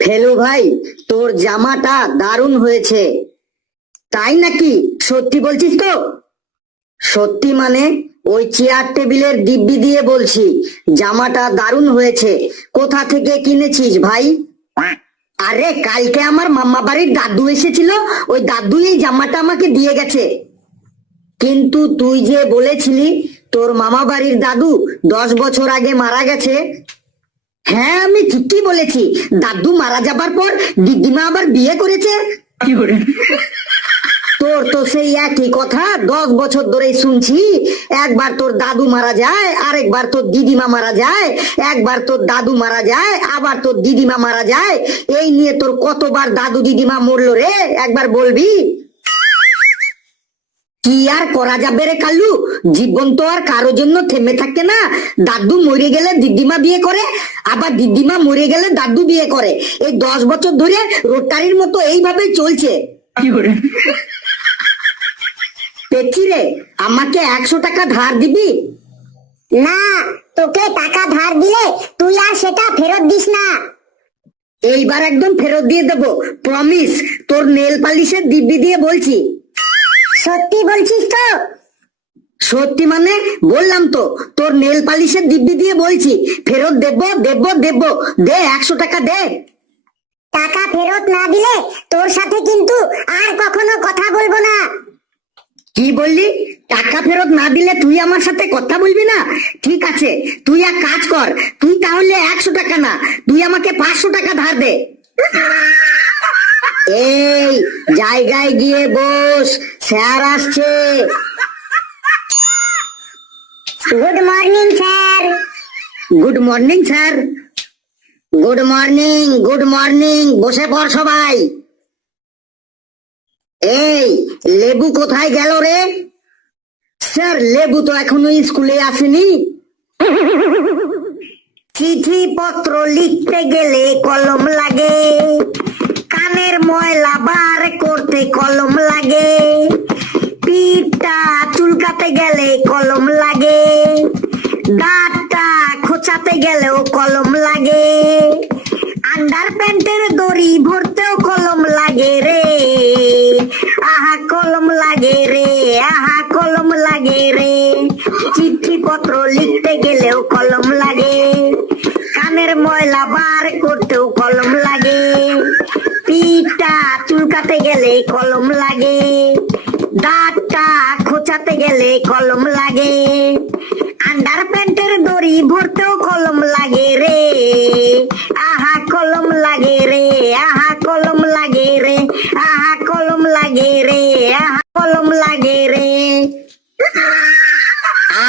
ফেলু ভাই, তোর জামাটা দারুণ হয়েছে। তাই নাকি? সত্যি বলছিস তো? সত্যি মানে ওই চেয়ার টেবিলের দিব্যি দিয়ে বলছি, জামাটা দারুণ হয়েছে। কোথা থেকে কিনেছিস ভাই? আরে কালকে আমার মামা বাড়ির দাদু এসেছিল, ওই দাদু এই জামাটা আমাকে দিয়ে গেছে। কিন্তু তুই যে বলেছিলি তোর মামা বাড়ির দাদু 10 বছর আগে মারা গেছে। হ্যাঁ, আমি ঠিকই বলেছি। দাদু মারা যাবার পর দিদিমা আবার বিয়ে করেছে। তোর তো সেই একই কথা 10 বছর ধরে শুনছি। একবার তোর দাদু মারা যায়, আরেকবার তোর দিদিমা মারা যায়, একবার তোর দাদু মারা যায়, আবার তোর দিদিমা মারা যায়। এই নিয়ে তোর কতবার দাদু দিদিমা মরলো রে, একবার বলবি? কি আর করা যাবে রে কাল্লু, জীবন তো আর কারোর জন্য থেমে থাকে না। দাদু মরে গেলে দিদিমা বিয়ে করে, আবার দিদিমা মরে গেলে দাদু বিয়ে করে। এই 10 বছর ধরে রোটারির মতো এইভাবে চলছে। পেছি রে, আমাকে 100 টাকা ধার দিবি? না, তোকে টাকা ধার দিলে তুই আর সেটা ফেরত দিস না। এইবার একদম ফেরত দিয়ে দেবো, প্রমিস। তোর নেল পালিশের দিব্যি দিয়ে বলছি। সত্যি বলছিস তো? সত্যি মানে বললাম তো, তোর নেল পালিশের দিব্যি দিয়ে বলছি। ফেরত দেবো দেবো দেবো। দে 100 টাকা দে। টাকা ফেরত না দিলে তোর সাথে কিন্তু আর কখনো কথা বলবো না। কি বললি? টাকা ফেরত না দিলে তুই আমার সাথে কথা বলবি না? ঠিক আছে, তুই এক কাজ কর, তুই তাহলে 100 টাকা না, তুই আমাকে 500 টাকা ধার দে। এই জায়গায় গিয়ে বস, স্যার আসছে। Good morning sir. Good morning sir. Good morning, good morning. বসে পড় সবাই। এই লেবু কোথায় গেল রে? স্যার, লেবু তো এখনো স্কুলে আসেনি। চিঠি পত্র লিখতে গেলে কলম লাগে, কানের ময়লা বার করতে কলম লাগে, পিঠটা চুলকাতে গেলে কলম লাগে, দাঁতটা খোঁচাতে গেলেও কলম লাগে, আন্ডার প্যান্টের দড়ি ভরতেও কলম লাগে রে। আহা কলম লাগে রে, আহা কলম লাগে রে। চিঠি পত্র লিখতে গেলেও কলম লাগে, কানের ময়লা বার করতেও কলম লাগে, পিঠটা চুলকাতে গেলে কলম লাগে, দাঁতটা খোঁচাতে গেলে কলম লাগে, আন্ডার প্যান্টের দড়ি ভরতেও কলম লাগে রে। আহা কলম লাগে রে, আহা কলম লাগে রে, আহা কলম লাগে রে, আহা কলম লাগে রে।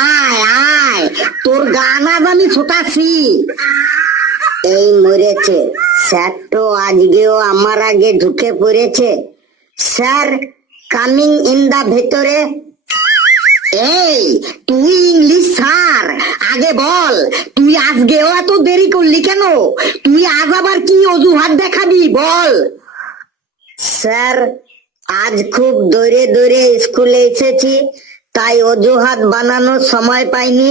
আয় আয়, তোর গান আজ আমি ছোটাছি। এই মরেছে স্যার, তো আজকেও আমার আগে ঢুকে পড়েছে। স্যার কামিং ইন দা ভেতরে। এই তুই ইংলিশ স্যার, আগে বল তুই আজকেও এত দেরি করলি কেন? তুই আজ আবার কি অজুহাত দেখাবি বল? স্যার, আজ খুব দৌড়ে দৌড়ে স্কুলে এসেছি, তাই অজুহাত বানানোর সময় পাইনি।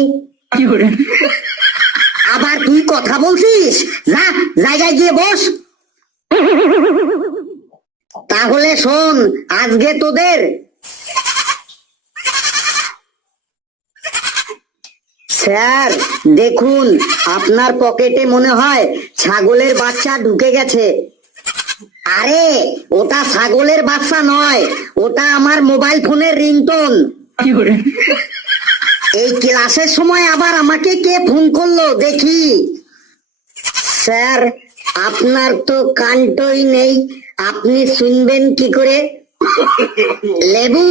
আবার তুই কথা বলছিস? যা জায়গায় গিয়ে বস। তাহলে শোন, আজকে তোদের স্যার দেখুন, আপনার পকেটে মনে হয় ছাগলের বাচ্চা ঢুকে গেছে। আরে ওটা ছাগলের বাচ্চা নয়, ওটা আমার মোবাইল ফোনের রিংটোন। এই ক্লাসের সময় আবার আমাকে কে ফোন করলো দেখি। স্যার, আপনার তো কানটই নেই, আপনি শুনবেন কি করে? লেবু,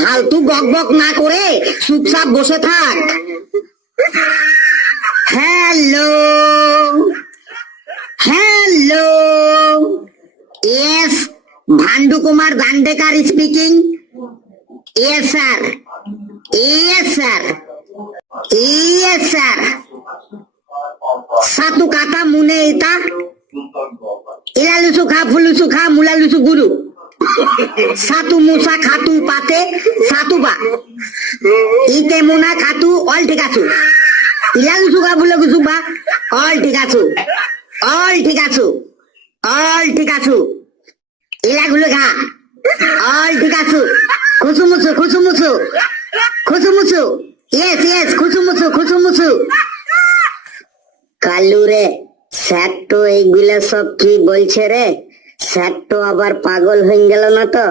ফালতু বক বক না করে চুপচাপ বসে থাক। Hello hello, yes, Bhandu Kumar Dandekar speaking. Yes sir, yes sir, yes sir. সাতু কাটা মুনে ইতা, ইলালুসু খা ফুলুসু খা মুলালুসু গুরু, সাতু মুসা খাতু পাতে সাতু বা ইতে মুনা খাতু অল ঠিক আছু, ইলালুসু খা ফুলুসু বা অল ঠিক আছু, অল ঠিক আছু। অল ঠিক আছু এলাগুলো ঘা অল ঠিক আছু খুচুমুচু খুচুমুচু খুচুমুচু ইয়েস ইয়েস খুচুমুচু খুচুমুচু কালু রে স্যার তো এইগুলা সব কি বলছে রে? স্যার তো আবার পাগল হয়ে গেল না তো?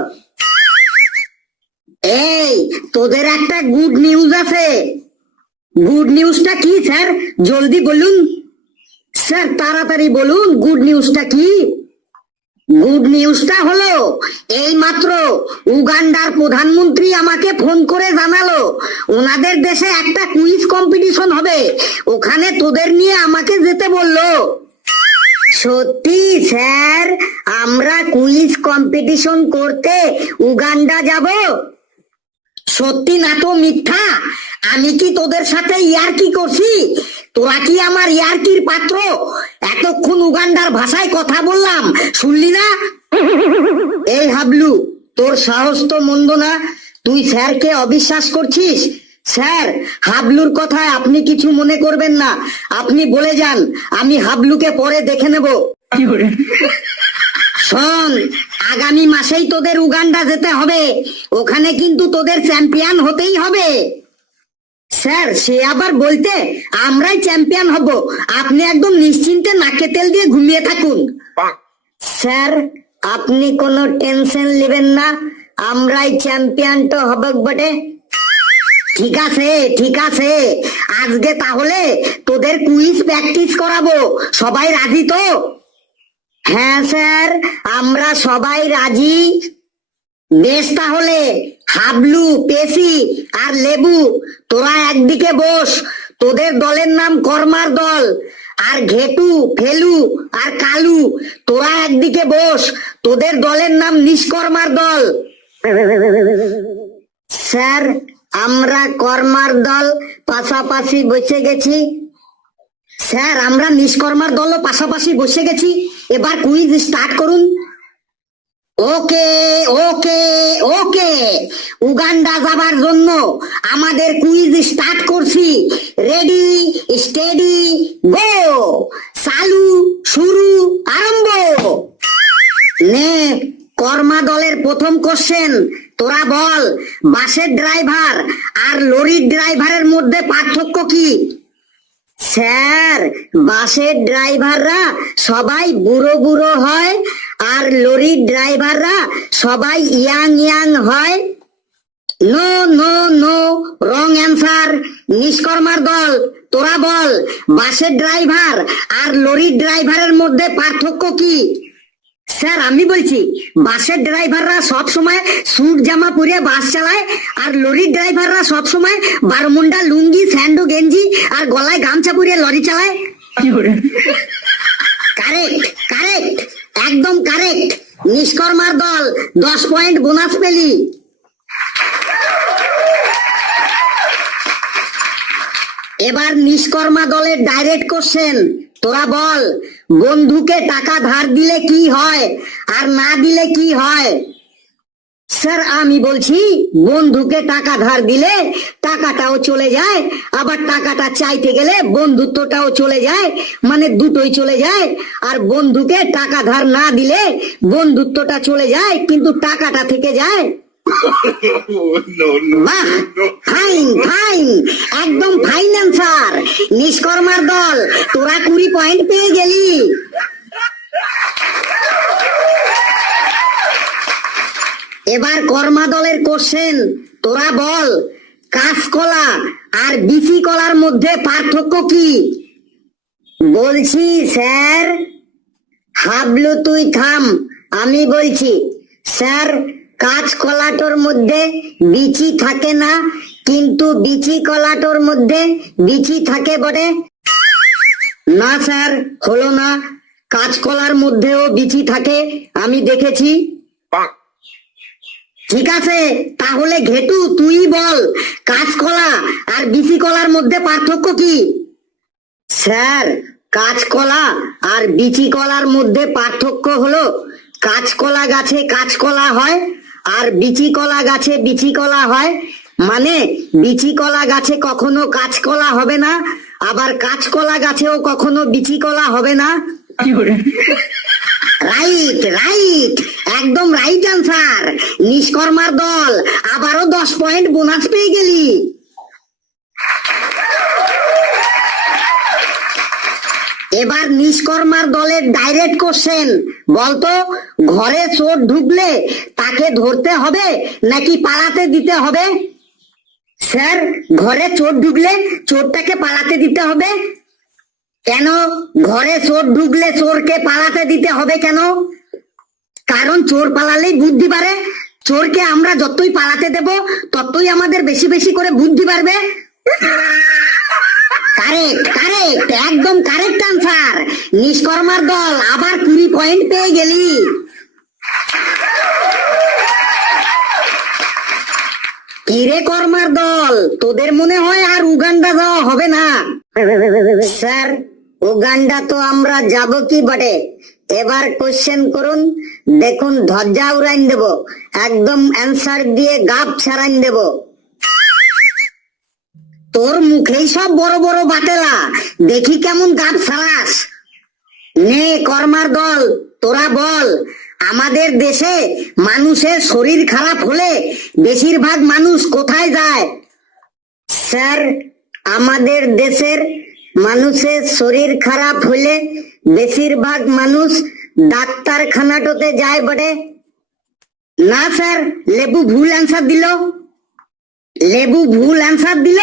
এই তোদের একটা গুড নিউজ আছে। গুড নিউজটা কি স্যার? জলদি বলুন স্যার, তাড়াতাড়ি বলুন গুড নিউজটা কি? গুড নিউজটা হলো এই মাত্র উগান্ডার প্রধানমন্ত্রী আমাকে ফোন করে জানালো ওনাদের দেশে একটা কুইজ কম্পিটিশন হবে, ওখানে তোদের নিয়ে আমাকে যেতে বললো। সত্যি স্যার? আমরা কুইজ কম্পিটিশন করতে উগান্ডা যাব? সত্যি না তো মিথ্যা? আমি কি তোদের সাথে ইয়ার্কি করছি? তোরা কি আমার ইয়ার্কির পাত্র? এতক্ষণ উগান্ডার ভাষায় কথা বললাম, শুনলি না? এই হাবলু, তোর সাহস তো মন্দ না, তুই স্যারকে অবিশ্বাস করছিস? স্যার, হাবলুর কথায় আপনি কিছু মনে করবেন না, আপনি বলে যান, আমি হাবলুকে পরে দেখে নেব। শোন, আগামী মাসেই তোদের উগান্ডা যেতে হবে, ওখানে কিন্তু তোদের চ্যাম্পিয়ন হতেই হবে। স্যার, সে আবার বলতে আমরাই চ্যাম্পিয়ন হব, আপনি একদম নিশ্চিন্তে নাকে তেল দিয়ে ঘুমিয়ে থাকুন। স্যার, আপনি কোনো টেনশন নেবেন না, আমরাই চ্যাম্পিয়ন তো হব বটে। ঠিক আছে ঠিক আছে, আজকে তাহলে তোদের কুইজ প্র্যাকটিস করাবো, সবাই রাজি তো? হ্যাঁ স্যার, আমরা সবাই রাজি। বেশ, তাহলে হাবলু, পেশি আর লেবু, তোরা একদিকে বস, তোদের দলের নাম কর্মার দল। আর ঘেটু, ফেলু আর কালু, তোরা একদিকে বস, তোদের দলের নাম নিষ্কর্মার দল। স্যার, আমরা কর্মার দল পাশাপাশি বসে গেছি। স্যার, আমরা নিষ্কর্মার দলও পাশাপাশি বসে গেছি, এবার কুইজ স্টার্ট করুন। ওকে ওকে ওকে, উগান্ডা যাবার জন্য আমাদের কুইজ স্টার্ট করছি। রেডি স্টেডি গো, চালু, শুরু, আরম্ভ। নে, কর্মা দলের প্রথম কোশ্চেন, তোরা বল, বাসের ড্রাইভার আর লরির ড্রাইভারের মধ্যে পার্থক্য কি? স্যার, বাসের ড্রাইভাররা সবাই বুড়ো বুড়ো হয় আর লরির ড্রাইভাররা সবাই ইয়াং ইয়াং হয়। No no no, wrong answer. নিষ্কর্মার দল, তোরা বল, বাসের ড্রাইভার আর লরির ড্রাইভারের মধ্যে পার্থক্য কি? স্যার, আমি বলছি, বাসের ড্রাইভাররা সব সময় স্যুট জামা পরে বাস চালায় আর লরির ড্রাইভাররা সব সময় বারমুন্ডা লুঙ্গি, স্যান্ডো গেঞ্জি আর গলায় গামছা পরে লরি চালায়। কারেক্ট কারেক্ট, একদম কারেক্ট। নিষ্কর্মার দল 10 পয়েন্ট বোনাস পেলি। এবার নিষ্কর্মা দলের ডাইরেক্ট কোশ্চেন, তোরা বল, বন্ধুকে টাকা ধার দিলে কি হয় আর না দিলে কি হয়? স্যার, আমি বলছি, বন্ধুকে টাকা ধার দিলে টাকাটাও চলে যায়, আবার টাকাটা চাইতে গেলে বন্ধুত্বটাও চলে যায়, মানে দুটোই চলে যায়। আর বন্ধুকে টাকা ধার না দিলে বন্ধুত্বটা চলে যায় কিন্তু টাকাটা থেকে যায়। বাহ, ফাইন ফাইন, একদম ফাইন অ্যান্সার। নিষ্কর্মার দল, তোরা 20 পয়েন্ট পেয়ে গেলি। এবার কর্মা দলের কোশ্চেন, তোরা বল, কাঁচকলা আর বিচি কলার মধ্যে পার্থক্য কি? বলছি স্যার। হাবলু, তুই থাম, আমি বলছি। স্যার, কাঁচকলাটোর মধ্যে বিচি থাকে না, কিন্তু বিচি কলাটোর মধ্যে বিচি থাকে বটে। না স্যার, হলো না, কাঁচকলার মধ্যেও বিচি থাকে, আমি দেখেছি। ঠিক আছে, তাহলে ঘেটু, তুই বল, কাঁচকলা আর বিচি কলার মধ্যে পার্থক্য কি? স্যার, কাঁচকলা আর বিচি কলার মধ্যে পার্থক্য হলো, কাঁচকলা গাছে কাঁচকলা হয় আর বিচি কলা গাছে বিচি কলা হয়। মানে বিচি কলা গাছে কখনো কাঁচকলা হবে না, আবার কাঁচকলা গাছেও কখনো বিচি কলা হবে না। রাইট রাইট, একদম রাইট আনসার। নিষ্কর্মার দল আবারও 10 পয়েন্ট বোনাস পেয়ে গেলি। এবার নিষ্কর্মার দলের ডাইরেক্ট কোশ্চেন, বলতো ঘরে চোর ঢুকলে তাকে ধরতে হবে নাকি পালাতে দিতে হবে? স্যার, ঘরে চোর ঢুকলে চোরটাকে পালাতে দিতে হবে। কেন ঘরে চোর ঢুকলে চোরকে পালাতে দিতে হবে কেন? কারণ চোর পালালেই বুদ্ধি বাড়ে। চোরকে আমরা যতই পালাতে দেব ততই আমাদের বেশি বেশি করে বুদ্ধি বাড়বে। কারেক্ট কারেক্ট, একদম কারেক্ট আনসার। নিষ্কর্মার দল আবার 20 পয়েন্ট পেয়ে গেলি। কিরে কর্মার দল, তোদের মনে হয় আর উগান্ডা যাওয়া হবে না? স্যার, উগান্ডা তো আমরা যাব কি বটে। এবার কোশ্চেন করুন, দেখুন ধজ্জা উড়াইন দেব, একদম অ্যান্সার দিয়ে গাপ ছাড়াইন দেব। তোর মুখেই সব বড় বড় বাটেলা, দেখি কেমন গাপ ছাড়াস। নে কর্মার দল, তোরা বল, আমাদের দেশে মানুষের শরীর খারাপ হলে বেশিরভাগ মানুষ কোথায় যায়? স্যার, আমাদের দেশের মানুষের শরীর খারাপ হলে বেশিরভাগ মানুষ ডাক্তারখানাটোতে যায় বটে। না স্যার, লেবু ভুল অ্যান্সার দিল। লেবু ভুল অ্যান্সার দিল,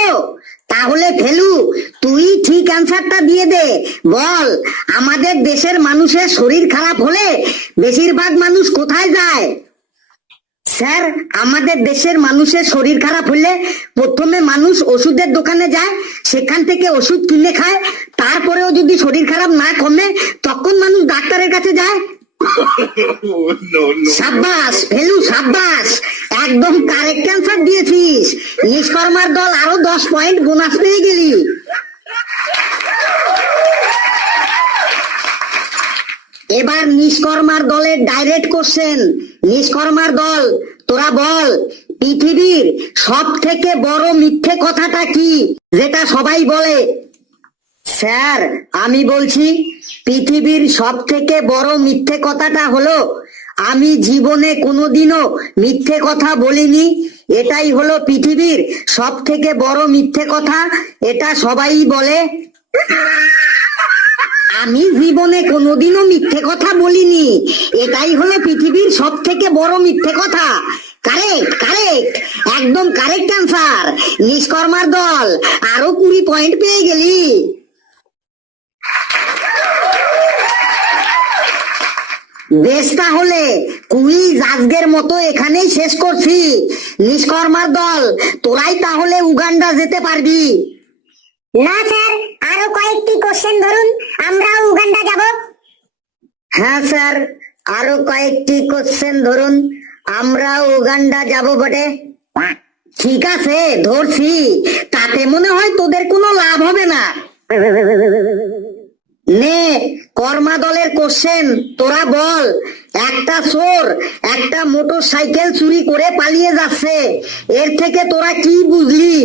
তাহলে ফেলু তুই ঠিক অ্যান্সারটা দিয়ে দে। বল, আমাদের দেশের মানুষের শরীর খারাপ হলে বেশিরভাগ মানুষ কোথায় যায়? স্যার, আমাদের দেশের মানুষের শরীর খারাপ হলে প্রথমে মানুষ ওষুধের দোকানে যায়, সেখান থেকে ওষুধ কিনে খায়, তারপরেও যদি শরীর খারাপ না কমে তখন মানুষ ডাক্তারের কাছে যায়। সাব্বাস ফেলু, সাব্বাস, একদম কারেক্ট অ্যান্সার দিয়েছিস। নিষ্কর্মার দল আরো 10 পয়েন্ট বোনাস পেয়ে গেলি। এবার নিষ্কর্মার দলের ডাইরেক্ট কোশ্চেন। নিষ্কর্মার দল, তোরা বল, পৃথিবীর সব থেকে বড় মিথ্যে কথাটা কি, যেটা সবাই বলে? স্যার, আমি বলছি, পৃথিবীর সব থেকে বড় মিথ্যে কথাটা হলো আমি জীবনে কোনোদিনও মিথ্যে কথা বলিনি। এটাই হলো পৃথিবীর সব থেকে বড় মিথ্যে কথা, এটা সবাই বলে। আমি জীবনে কোনোদিনও মিথ্যে কথা বলিনি, এটাই হলো পৃথিবীর সব থেকে বড় মিথ্যে কথা। কারেক্ট কারেক্ট, একদম কারেক্ট অ্যান্সার। নিষ্কর্মার দল আরো 20 পয়েন্ট পেয়ে গেলি। বেশ, তাহলে কুইজ আজকের মতো এখানেই শেষ করছি। নিষ্কর্মার দল, তোরাই তাহলে উগান্ডা যেতে পারবি। না স্যার, আরো কয়েকটি কোশ্চেন ধরুন, আমরাও উগান্ডা যাব। হ্যাঁ স্যার, আরো কয়েকটি কোশ্চেন ধরুন, আমরা উগান্ডা যাব বটে। ঠিক আছে, ধরছি, তাতে মনে হয় তোদের কোনো লাভ হবে না। নে কর্মা দলের কোশ্চেন, তোরা বল, একটা চোর একটা মোটর সাইকেল চুরি করে পালিয়ে যাচ্ছে, এর থেকে তোরা কি বুঝলি?